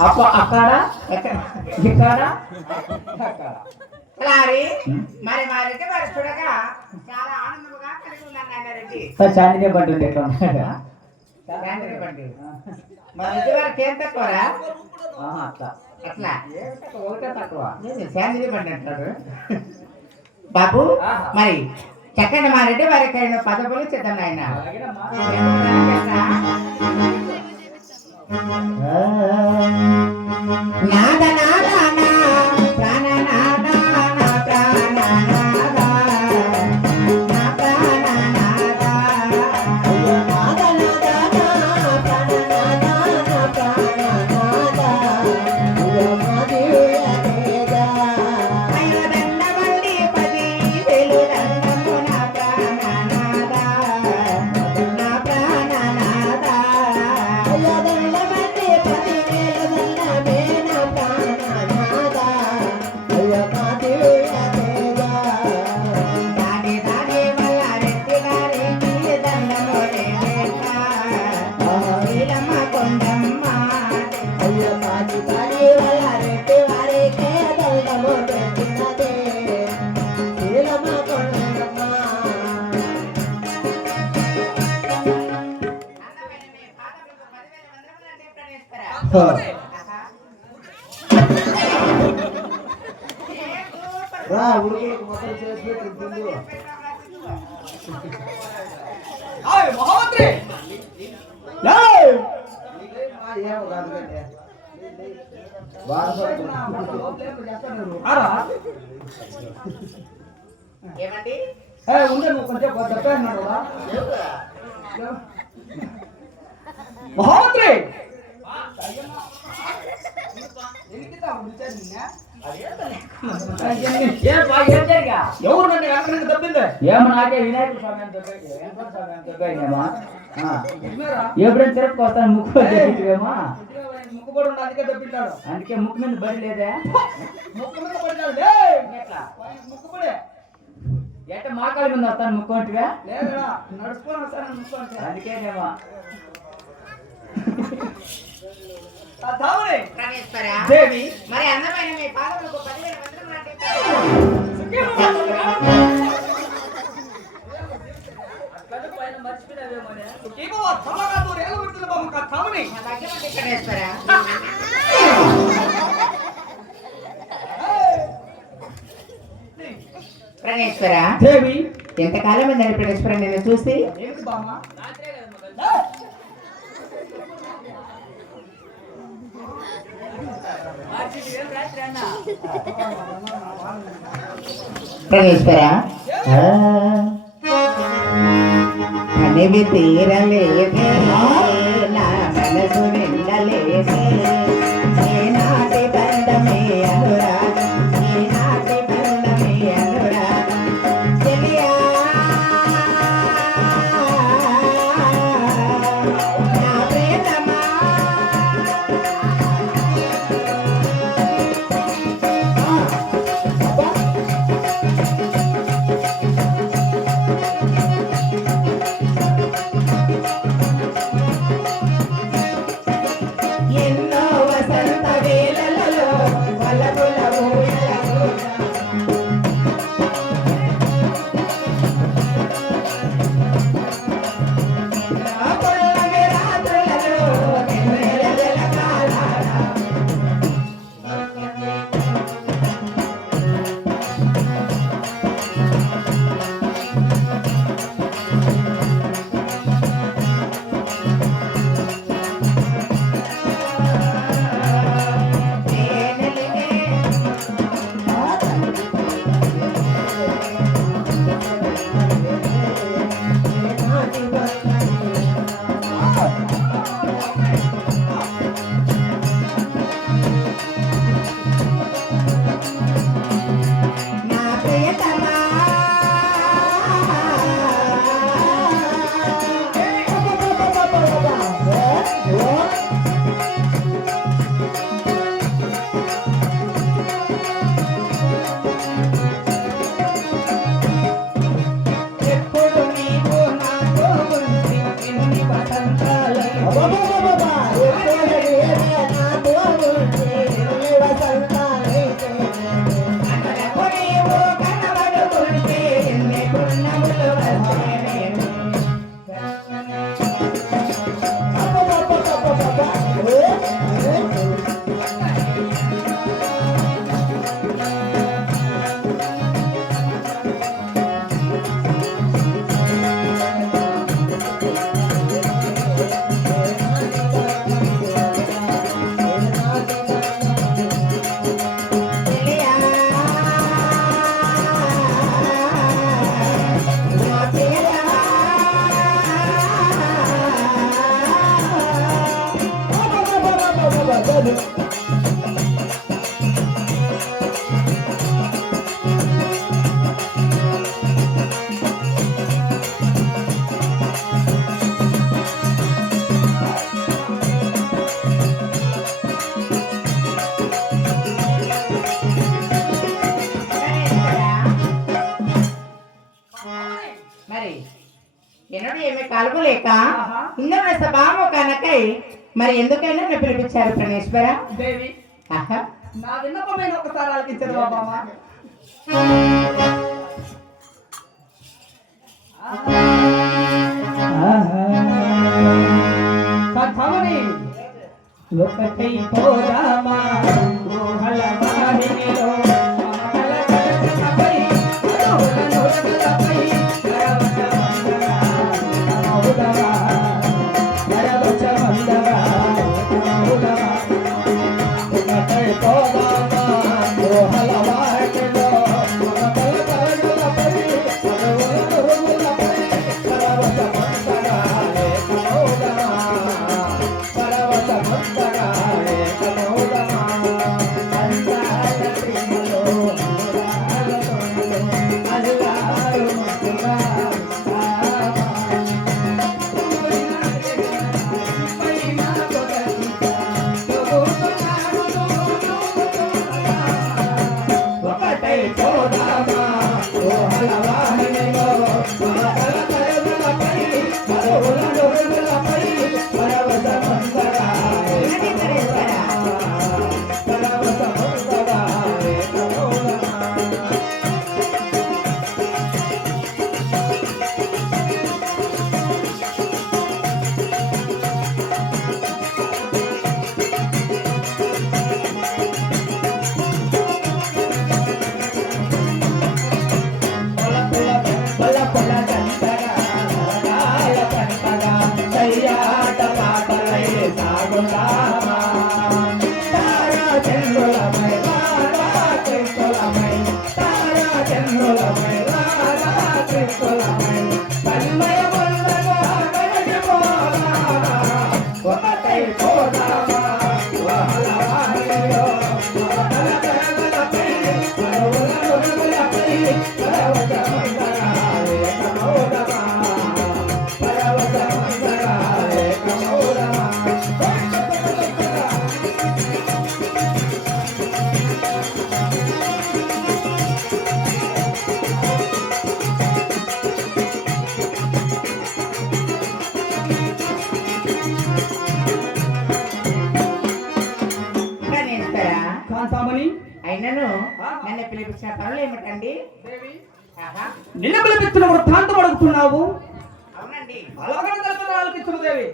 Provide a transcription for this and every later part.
అప్ప అక్కడ ఎక్కడ ఇక్కడ మరి మా రెడ్డి వారు చూడగా చాలా ఆనందముగా కలిగి ఉన్నాను నాయన రెడ్డి సార్ చాందినే పడ్డది ఎట్లా ఉన్నాడా శాంతిని బండి. మా రెడ్డి వారికి ఏం తక్కువరా ఆహా, అట్లా. అట్లా? ఒకటే తక్కువ. నేను శాంతిని బండి అంటాడు బాబు. మరి చక్కని మా రెడ్డి వారికి పదవులు చేద్దాం నాయన? ngã đã ఏమండి? ఉండే నువ్వు కొంచెం కదా. మహామంత్రి ఎవరు నన్ను వెనక తప్పింది? ఏమో నాకే వినాయక స్వామి అని చెప్పేది వెంకట స్వామి అని చెప్పేదేమో ఎప్పుడైనా తిరుపతి వస్తాను ముక్కు చెప్పేమో ఉన్న అందుకే తప్పింటాడు అందుకే ముక్కు మీద బడి లేదే? ముక్కు మీద పడినాడు ఎట్లా? ముక్కుబడే ఎట్ట మాకాల మీద వస్తాను ముక్కు లేదా నడుచుకొని వస్తాను ముక్కు అంటే అందుకేనేమో. దేవి. మరి అందమైన మీ పాదములకు పదివేల వందనములు అంటిస్తారు. ఏమో తలగా దూరం ఎలా ఉంటుంది బాబు కా తామరే మా భాగ్యం అంటే ప్రాణేశ్వర దేవి. ఎంతకాలం ఉందని ప్రాణేశ్వర నేను చూసి ఏమిటి బామ్మ ప్రాణేశ్వర తీరలేదే నా మనసు నిండలేదే. Let's ఇంద్రుని సభాము కనకై మరి ఎందుకైనా నన్ను పిలిపించారు ప్రణేశ్వర? దేవి. నా విన్నపమైన ఒకసారి ఆలకించదు బాబా ఒకటై పోరామా కాంతామణి అయినను నన్ను పిలిపించిన పనులు ఏమిటండి? నిన్ను పిలిపించిన వృత్తాంతం అడుగుతున్నావు? అవునండి. అలాగనే తెలుపున ఆలకించు దేవి.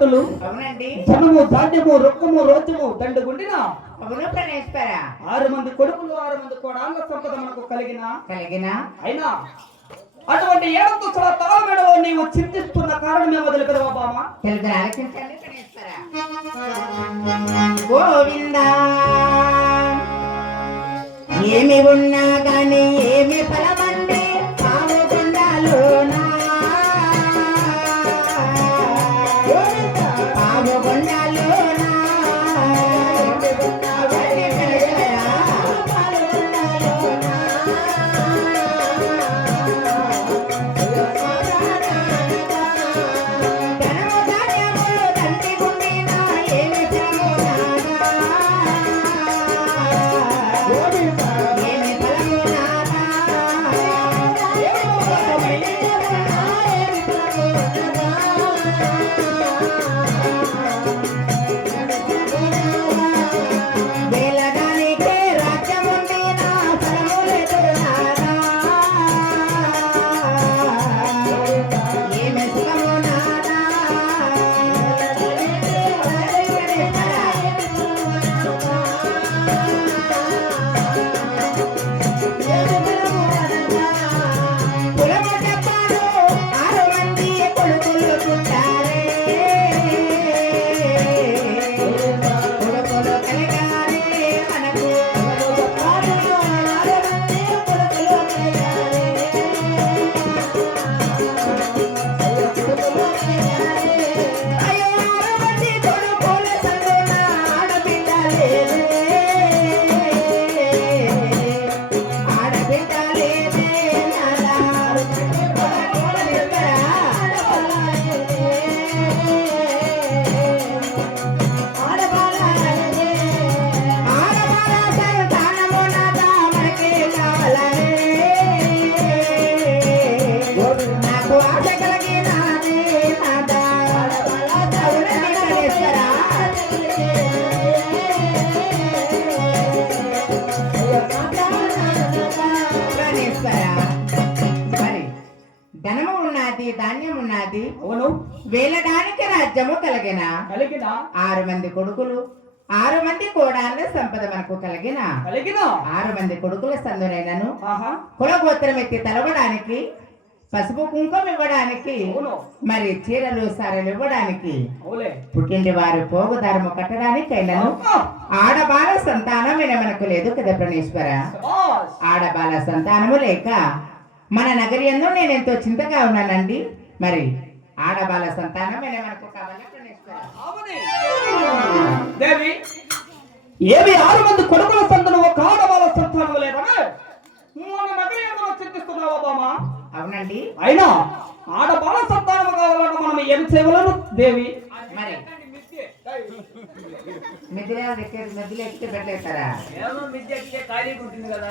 అవునండి. ధనము ధాన్యము రొక్కము రోజము దండుగుండిన అవును ప్రణేశ్వర. ఆరు మంది కొడుకులు ఆరు మంది కోడాళ్ళ సంపద మనకు కలిగిన. కలిగిన. అయినా అటువంటి ఏడంతస్తుల తాళమేడలో నీవు చింతిస్తున్న బామ తెలుగు ఆలోచించండి ప్రణేశ్వర. గోవింద ఏమి ఉన్నా గాని ఏమి ధనము ఉన్నది ధాన్యం ఉన్నది అవును. వేలడానికి రాజ్యము కలిగిన కలిగిన ఆరు మంది కొడుకులు. ఆరు మంది కోడాళ్ళ సంపద మనకు కలిగిన. కలిగిన. ఆరు మంది కొడుకుల సందునైనను కులగోత్రం ఎత్తి తలవడానికి పసుపు కుంకుమ ఇవ్వడానికి మరి చీరలు సారలు ఇవ్వడానికి పుట్టింటి వారు పోగుదారము కట్టడానికైనను ఆడబాల సంతానమైన మనకు లేదు కదా ప్రణేశ్వర. ఆడబాల సంతానము లేక మన నగరి ఎందు నేను ఎంతో చింతగా ఉన్నానండి. మరి ఆడబాల సంతానమైన మనకు కావాలా ప్రణేశ్వర? ఏమి ఆరు మంది కొడుకుల సంతను ఒక ఆడవాళ్ళ సంతానం లేదని మన నగరి ఎందులో చింతిస్తున్నావా బామా అవునండి అయినా ఆడబాల సంతానం కావాలన్నా మనం ఏం చేయవలను దేవి? మరి మిదిలే ఎక్కితే పెట్టేస్తారా ఏమో మిద్దె ఎక్కితే ఖాళీగా ఉంటుంది కదా